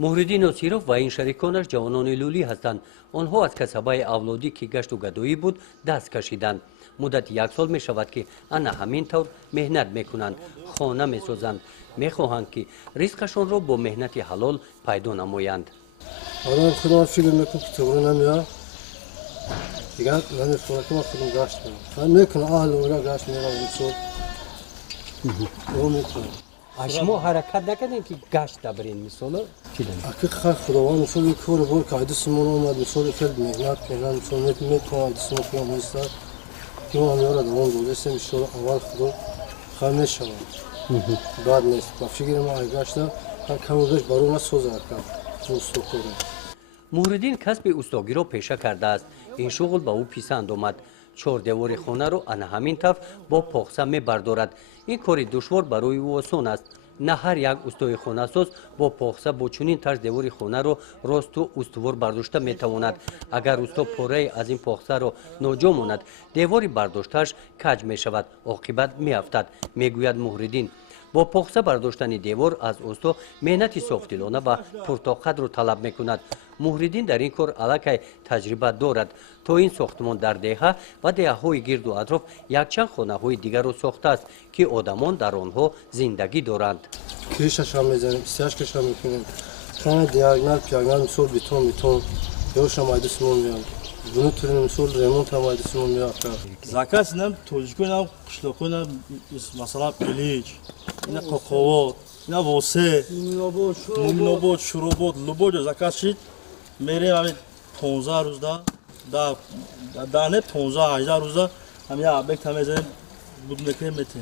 مهردین نصیرов و این شریکانش جوانان لولی هستند. آنها از کسبهای اولادی که گشت و گدایی بود دست کشیدند. مدت 1 سال می شود که آنها همین طور مهنت میکنند، خانه میسازند، میخواهند که رزقشان را با مهنت حلال پیدا نمایند. آدم خودم فیلم میکنم که تو نمیاد. دیگه من خودم خودم گشت میکنم. من میکنم اهل اونا گشت میرم اونجا. اون میکنم. شما حرکت نکردین که گشت برین مثلا فیلم؟ اکی خداوند مثلا کار بر کایده سیمون اومد مثلا خیلی مهنت کردن مثلا میکنم دستم خودم میستم. که من یارو دوام گذاشتم مثلا اول خدا خامش شدم. بعد نیست. با فکر ما گشتم کم و بیش برای من سوزه کردم. دوست کنم. مهردین کسب استاگی را پیشه کرده است. این شغل به او پسند آمد. 4 دیوار خانه را آن همین طرف با پخسه میبردارد. این کاری دشوار برای او آسان است. نه هر یک استای خانه ساز با پخسه با چنین طرز دیوار خانه را راست و استوار برداشته میتواند. اگر استا پاره از این پخسه را ناجا ماند، دیواری برداشتهش کج می شود، عاقبت میافتد، میگوید مهردین. با پخسه برداشتن دیوار از استا مهنت صافدلانه و پرطاقت را طلب میکند. مهردین در این کار علاقه تجربه دارد. تا این ساختمان در دهه و دهه‌های گرد و اطراف یکچند خانه‌های دیگر را ساخته است که آدمان در آنها زندگی دارند. کریشش هم میزنیم، سیاش کش هم میکنیم. خانه دیاگنال پیاگنال مثل بیتون یوش هم آیده سیمون میاد. bunu türünün sol remont amaydısının yaptı. Zakaz nem tojikoyna qishloqoyna masalan ilik, ina qoqovot, ina vose, mumnobod, shurobod, lubod zakazshid mere ami 15 ruzda da ne 15-18 ruzda ham ya abek tamezem budneke mete.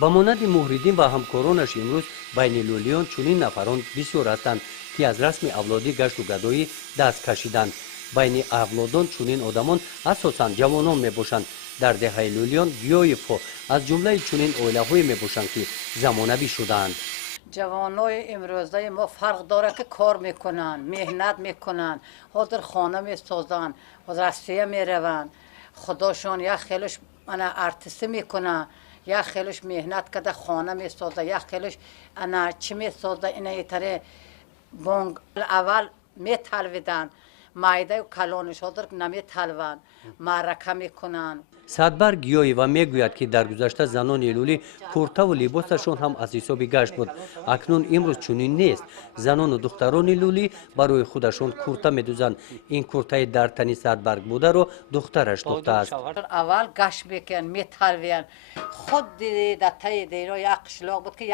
با مانند مهردین و همکارانش امروز بین لولیان چنین نفران بسیار هستند که از رسم اولادی گشت و گدایی دست کشیدند. بین اولادان چنین آدمان اساساً جوانان میباشند. در دهه لولیان گیای فو از جمله چنین عائله‌های میباشند که زمانوی شدند. جوانای امروزه ما فرق داره که کار میکنن، مهنت میکنن، حاضر خانه میسازن، رسیه میروند. خداشون یا خیلیش انا ارتسته میکنن، یا خیلیش مهنت کرده خانه میسازه، یا خیلیش انا چی میسازه اینا ایتره بونگ اول میتلویدن. مایده و کلانش حاضر نمیتلوند، معرکه میکنن. صدبر گیایی و میگوید که در گذشته زنان لولی کرته و لباسشان هم از حساب گشت بود. اکنون امروز چنین نیست. زنان و دختران لولی برای خودشان کرته میدوزند. این کرته در تنی صدبرگ بوده رو دخترش دوخته است. اول گشت میکنن، میتلوین. خود در تای دیرا یک قشلاق بود که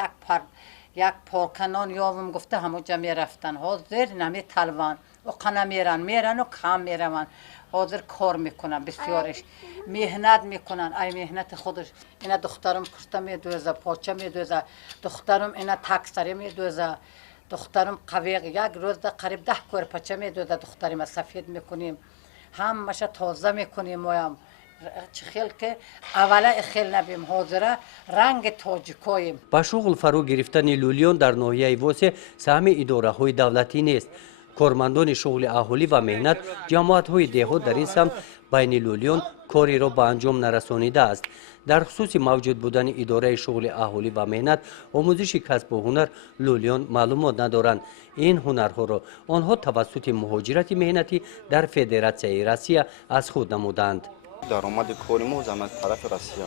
یک پارکنان یاوم گفته همونجا میرفتن. حاضر نمیتلوند. و قنه میرن و کم میرن. حاضر کار میکنن، بسیارش مهنت میکنن. ای مهنت خودش. اینا دخترم کرته میدوزه، پاچه میدوزه، دخترم اینا تکسری میدوزه، دخترم قویق یک روز ده قریب 10 کور پاچه میدوزه. دخترم سفید میکنیم، همش تازه میکنیم. ویم چه خیل که اوله خیل نبیم، حاضره رنگ تاجیکاییم. با شغل فرو گرفتن لولیان در ناحیه واسه سهم اداره های دولتی نیست. کارمندان شغل اهالی و مهنت جماعت های دهات در این سمت بین لولیان کاری را به انجام نرسانیده است. در خصوص موجود بودن اداره شغل اهالی و مهنت آموزش کسب و هنر لولیان معلومات ندارند. این هنرها را آنها توسط مهاجرت مهنتی در فدراسیون روسیه از خود نمودند. درآمد کاری ما از طرف روسیه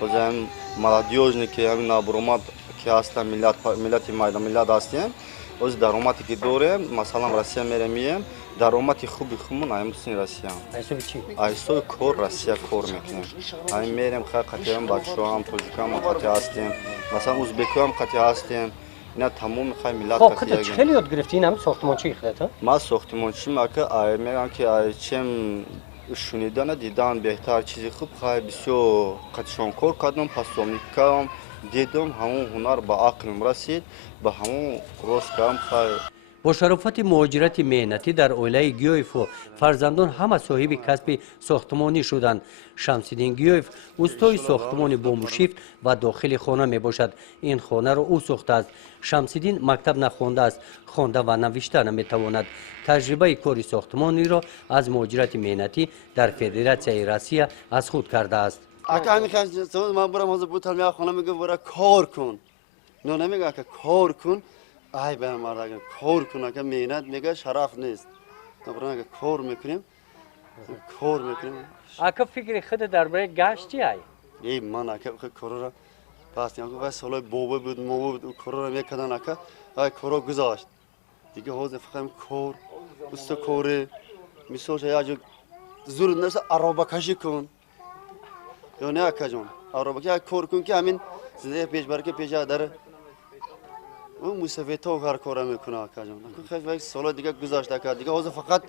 بازم молодежный که همین نابرامد که هستن ملت ملت هستیم. از درآمدی که داریم مثلا روسیه میریم درآمد خوبی خوبمون ایمسین روسیه ایسو کار روسیه کار میکنیم. همین میریم خاطر هم بچه‌ها هم توجیکام خاطر هستیم، مثلا ازبکی هم خاطر هستیم. اینا تمام خیلی ملت خاطر خیلی یاد گرفتین هم ساختمانچی خودت؟ ما ساختمانچی ما که میگم که چم شنیدن دیدن بهتر چیزی خوب خیلی بسیار قدشان کار کردم. پس کردم دیدم همون هنر با عقلم رسید، با همون راست کردم خیلی. با شرافت مهاجرت مهنتی در عائله گیویف و فرزندان همه صاحب کسب ساختمانی شدند. شمس‌الدین گیویف استای ساختمان بومشیفت و داخل خانه می باشد. این خانه را او ساخته است. شمس‌الدین مکتب نخوانده است، خوانده و نوشته نمیتواند. تجربه کار ساختمانی را از مهاجرت مهنتی در فدراسیون روسیه از خود کرده است. اگه همین که من برم از بوتل خانه میگه برای کار کن. نه نمیگه که کار کن. ای به مرد اگر کار کنه که مهنت میگه شرف نیست نبرن اگر کار میکنیم کار میکنیم اکا فکر خود درباره گشت چی ای؟ ای من اکا کار را پس نیام که سالای بابا بود مو بود کار را میکردن اکا ای کارا گذاشت دیگه حوض فقط کار است کاره میسوش یا جو زور نرس عربا کشی کن یا نه اکا جان عربا که کار کن که همین زنده پیش بر که پیش داره اون موسیقی تو هر کار میکنه اکا جان خیلی وقت سال دیگه گذاشته اکا دیگه حوض فقط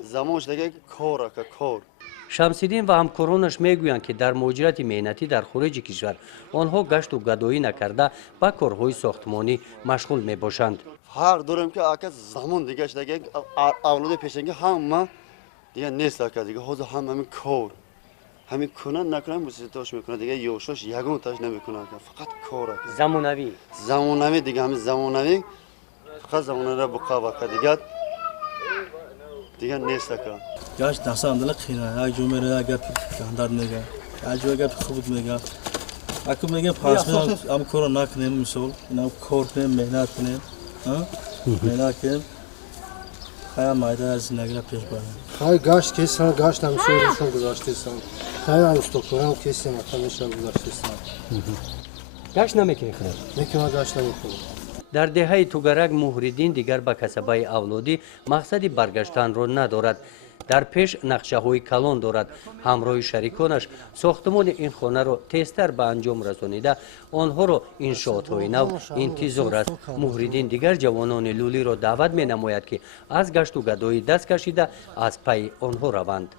زمانش دیگه کار اکا کار شمسیدین و همکارانش میگویند که در مهاجرت مهنتی در خارج کشور آنها گشت و گدایی نکرده به کارهای ساختمانی مشغول میباشند. هر دورم که اکا زمان دیگه دیگه اولاد پیشنگی همه دیگه نیست اکا دیگه حوض همین کار همین کنن نکنن موسیقی تاش میکنه دیگه یوشش یگون تاش نمیکنه فقط کار اکا زمانوی زمانوی دیگه همین زمانوی فقط زمانوی را بقا اکا دیگه نیست اکا گشت دست اندل خیره یک جو میره اگر گندر میگه یک جو اگر خوب میگه اکو میگه پس میام ام کارو نکنیم مثال اینا کار کنیم مهنت کنیم مهنت کنیم خیلی مایده از زندگی را پیش بریم خیلی گشت کسان گشت هم سویشون گذاشتیستن خیلی هم استوکورم کسی مطمئنشون گذاشتیستن گشت نمیکنی خود؟ میکنه گشت نمیکنه در دهه توگرک محریدین دیگر به کسبه اولادی مقصدی برگشتن را ندارد. در پیش نقشه های کلان دارد. همراه شریکانش ساختمان این خانه را تیزتر به انجام رسانیده آنها را انشاءات های نو انتظار است. محریدین دیگر جوانان لولی را دعوت می نماید که از گشت و گدایی دست کشیده از پی آنها روند.